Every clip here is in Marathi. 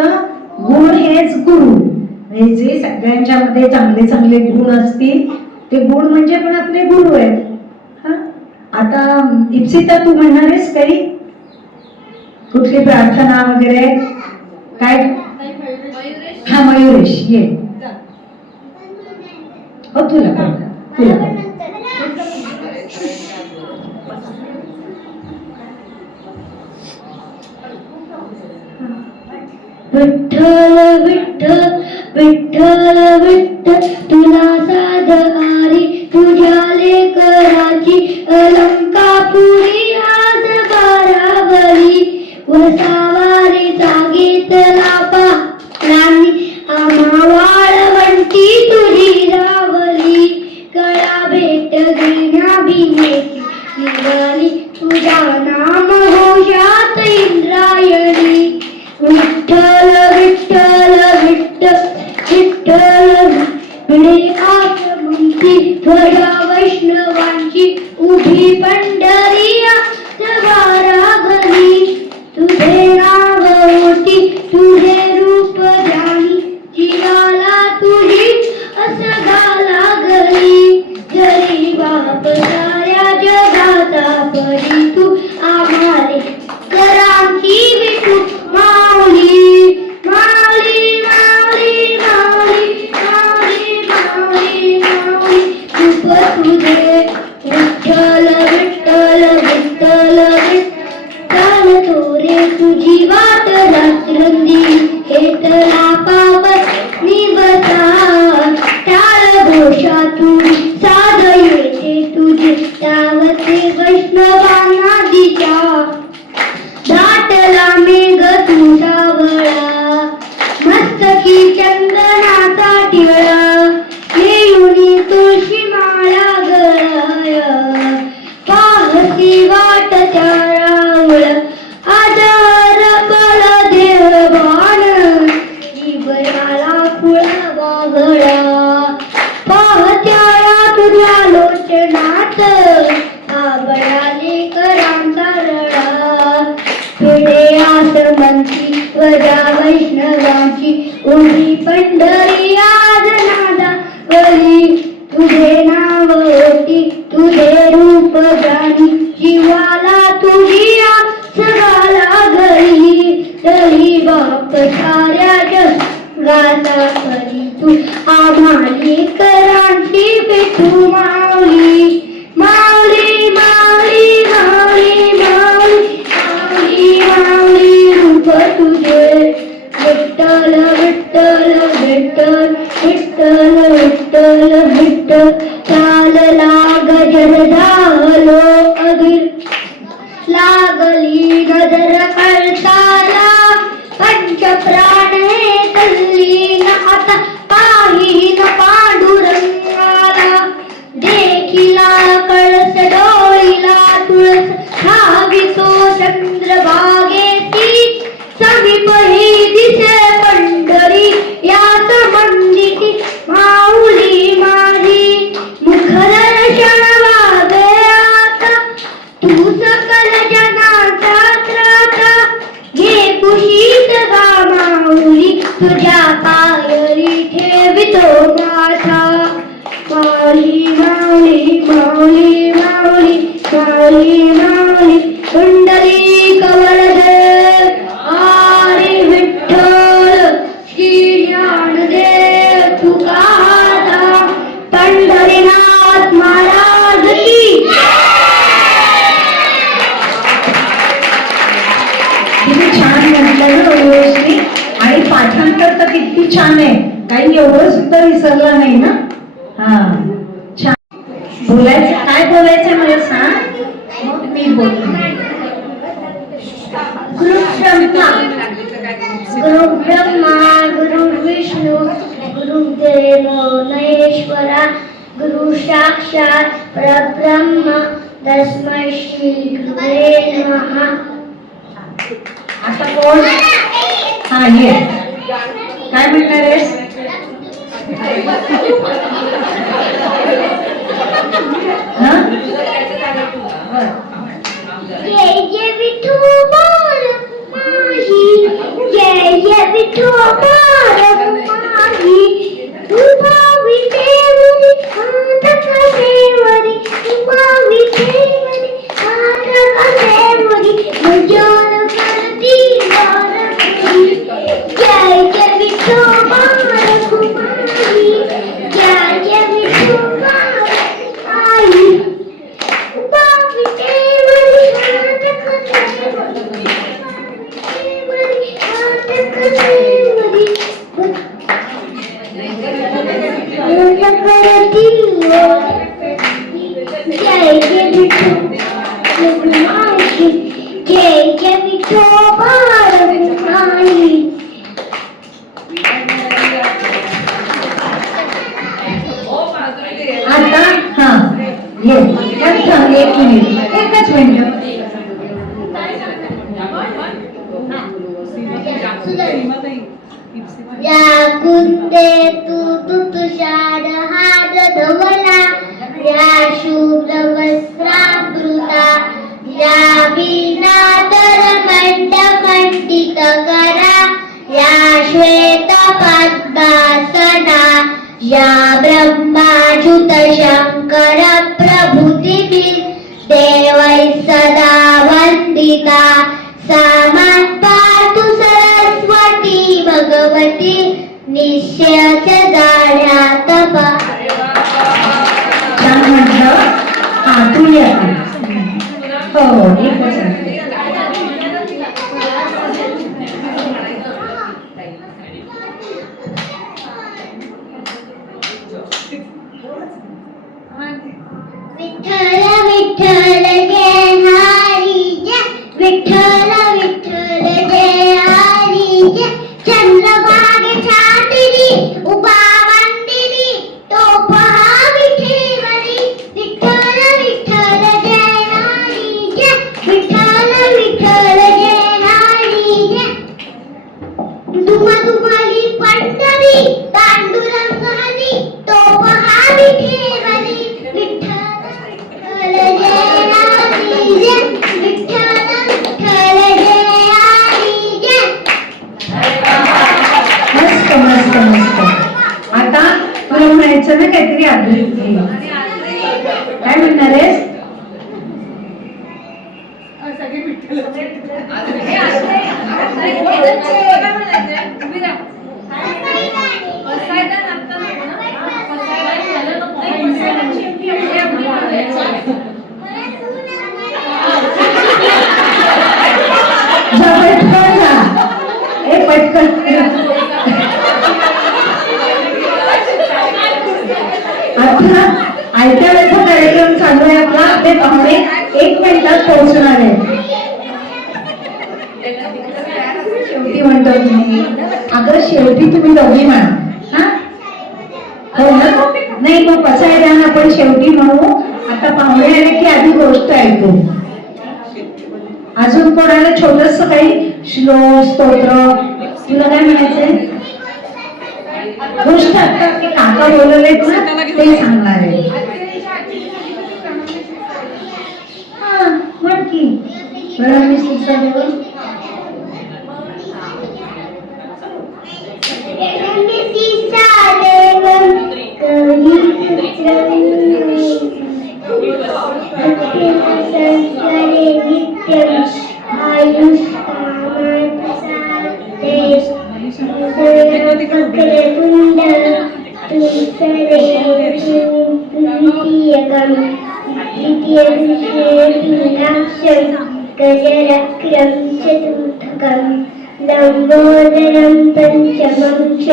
सांगितलं, गुण हेच गुरु. म्हणजे जे सगळ्यांच्या मध्ये चांगले चांगले गुण असतील ते गुण म्हणजे पण आपले गुरु आहेत. हा, आता इप्सिता तू म्हणणार आहेस काही, कुठली प्रार्थना वगैरे काय? हा मयुरेश ये. हो तुला विठ्ठल विठ्ठल विठ्ठल विठ्ठल तुला साध आरी तुझ्या लेकराची अलंकापुरी आज बारावली वसावारीचा गीतला पाणी आम्हा वाळवंटी तुझी रावली कळा भेट घेण्या भिनेची निघाली तुझ्या नाम घोषात इंद्रायणी विठ्ठल विठ्ठल विठ्ठल विठ्ठल पिढे आश्रमंती ध्वजा वैष्णवांची उभी पंढरीया जवारा घरी तुझे नाव होती तुझे रूप जाणी जीवाला तुझी असं लागली जरी बाप साऱ्या जगाचा परी तू आम्हाले करांची विठू माऊली माऊली माऊली माऊली माऊली माऊली माऊली रूप तुझे विठ्ठल विठ्ठल विठ्ठल विठ्ठल तोरे तुझी वाट रात्रंदी हेतला पाप निवसा टाळ घोषा तुझी साध येते तुझे त्यावते वैष्णवांना दिशा दाटला मेघ तुझावळा मस्तकी चंदनाचा टिळा येऊनी तुळशी माळा गळाया पाहती वाट चारावळ आदर बळ देवबाण जीवनाला कुळा वागळा पाहत्याळा तुझ्या लोचनात आबळाले करांचा रळा पिढे आसमंती ध्वजा वैष्णवांची उभी पंढरी आज नादावली तुझे नाव होती तुझे रूप जाणी जीवाला तुझी सगाला घरी तरी बाप साऱ्या जगाचा परी तू आम्हाली करांची विठू माऊली माऊली माऊली माऊली माऊली माऊली माऊली रूप तुझे विठ्ठल विठ्ठल विठ्ठल विठ्ठल विठ्ठल विठ्ठल चालला गजर झालो अधीर लागली नजर कळताला पंच प्राण हे तल्लीन आता पाहीन पांडुरंगाला देखिला कळस डोळीला तुळस धावितो चंद्रभागेती समीप ही दिसे पंढरी या संबंधिती माऊली माझी मुखदर्शन वागे आता तू सकल जनाचा त्राता घे कुशीत गा माऊली तुझ्या पायरी ठेवितो माथा माऊली माऊली माऊली माऊली माऊली माऊली कुंडली कवळदेव आरे विठ्ठल श्री ज्ञानदेव तुकाराम पंढरीनाथ महाराज की किती छान म्हटलं ना ओळखली. आणि पाठांतर तर किती छान आहे, काही एवढं सुद्धा विसरला नाही ना. हा छान. बोलायचं काय बोलायचं मला सांग, मग मी बोलते. गुरु ब्रह्मा गुरु विष्णू गुरुदेव महेश्वरा गुरु साक्षात परब्रह्म तस्मै श्री गुरुवे नमः. आता कोण? हा ये, काय म्हणणार आहेस? जय जय विठू माही जय जय विठोबा रघुमाई उमा विठेवरी हात कसेवरी उमा विठेवरी हात कसेवरी मुजोर करती वारकरी जय जय विठोबा रघुमाई जय जय विठोबा रघुमाई उमा विठेवरी हात कसेवरी आता हा येस एक मिनिट एकच मिनिट या कुंदे तू तुषार हार धवला या शुभ्र वस्त्रावृता या वीणाधर मंडित करा या श्वेत पद्मासना या ब्रह्माच्युत शंकर प्रभृतीभिः देवैः सदा वंदिता सामंता सरस्वती भगवती निश्चय जाण्यात छान म्हटलं हा तू ये आता. हो एकच विठ्ठल विठ्ठल जय हरी जय विठ्ठल विठ्ठल जय हरी जय चंद्रभागे छातीरी उभा मंदिरी तो पहा विठेवरी विठ्ठल विठ्ठल जय हरी जय विठ्ठल विठ्ठल जय हरी जय दुमाली पंढरी पांडुरंग हरी तो पहा विठेवरी विठ्ठल विठ्ठल जय हरी जय विठ्ठल विठ्ठल जय हरी जय मस्त मस्त मस्त. आता तुला म्हणायचं ना काहीतरी आवृत्ती काय म्हणणार आहेस जा पटकन जा ए पटकन आता आयत्या वेळेचा कार्यक्रम चालू आहे आपला ते पाहुणे 1 मिनिटात पोहोचणार आहे शेवटी म्हणतो तुम्ही अगं शेवटी तुम्ही दोघी म्हणा हा हो ना नाही मग पसाय द्या ना आपण शेवटी म्हणू आता पाहुणे आले की आधी गोष्ट ऐकू अजून कोणाला छोटस काही श्लोक स्तोत्र तुला काय म्हणायचंय गोष्ट आता ते काका बोलवले ना ते सांगणार आहे हा म्हण की मी शिक्षा देऊ गजरक्रम चतुर्थकं लंबोदरं पंचमं च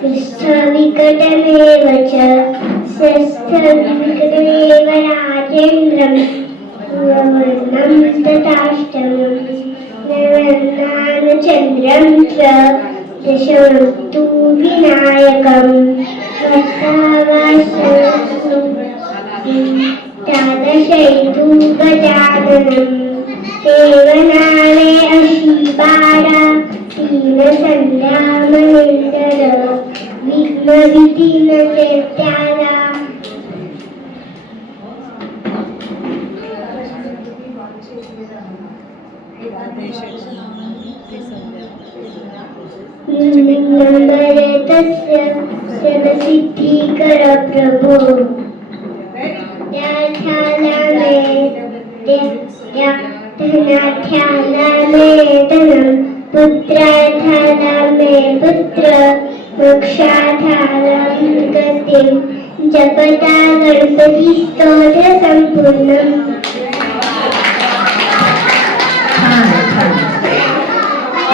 पृष्ठविकटमेव च षष्ठविकटमेव राजेन्द्रं वर्णं तथाष्टमं नवनानचन्द्रं च दशमं तु विनायकं द्वादशैतु गजाननं सेवनाले अशी 12 तीन संध्या मनिंदर विघ्न विधीन त्याला ते संध्या नंबरे तस्य सिद्धीकर प्रभो धनाध्याला मे धनम पुत्राध्याला मे पुत्र मोक्षाध्याला गतिम जपता गणपती स्तोत्र संपूर्णम.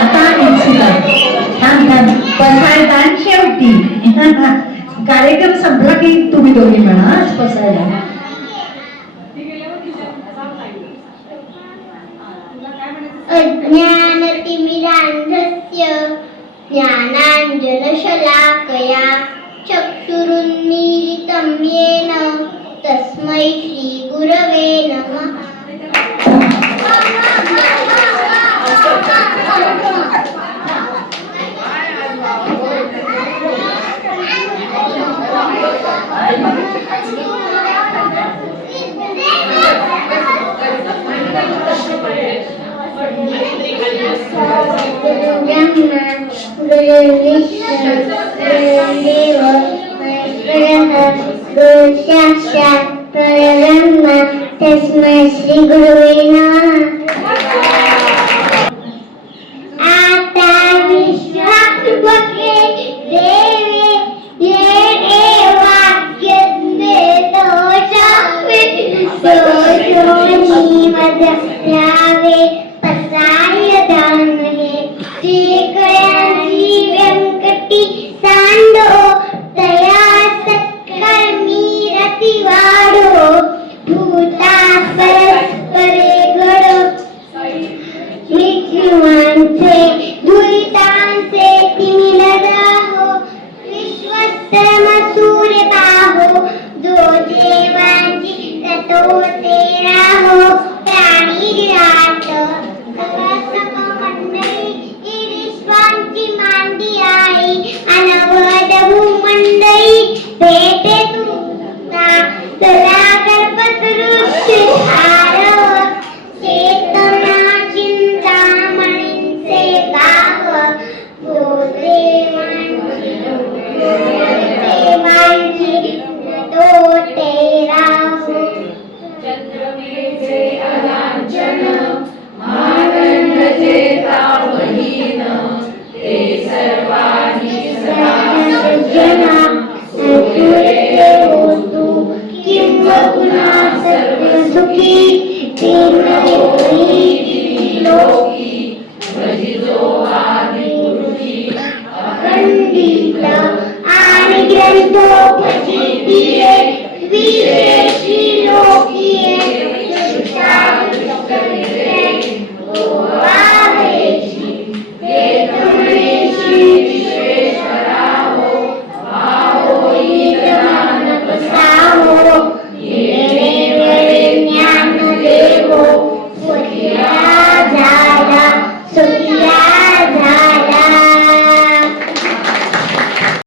आता इप्सिता छान छान पसायला शेवटी कार्यक्रम संपला की तुम्ही दोघी म्हणा पसायला. अज्ञानतिमिरान्धस्य ज्ञानाञ्जनशलाकया चक्षुरुन्मीलितं येन तस्मै श्रीगुरवे नमः. तस्मै श्री गुरुवे नमः. आता विश्वात्मके देवे येणे वाक्यन्ते दोषावे दोषोनी वदत्यावे पसाय दानहे श्रीकयासी व्यंकटी सांडो तया सत्कर्मी रतिवाडो भूता परस्परे घडो मृत्युवांचे दुरितांचे तिमिरदाहो विश्वस्तमसूर्य पाहो जो देवांची ततो ते राहो प्राणी विराट सर्वसम मंडळी ईश्वांची मांडी आई अनवद भूमंडळी भेटे तुमचा सदा कल्पतरुष्य आरव चेतना चिंतामणींचे गाव देवांची तो ते राहो चंद्रमेचे अलांछन मानंदचे तावहीन ते सर्वांनी सदा सज्जना सूर्य होतु किंबहुना सर्व सुखी लोकी भजितो आदि पुरुषी अखंडित आणि ग्रंथोपरी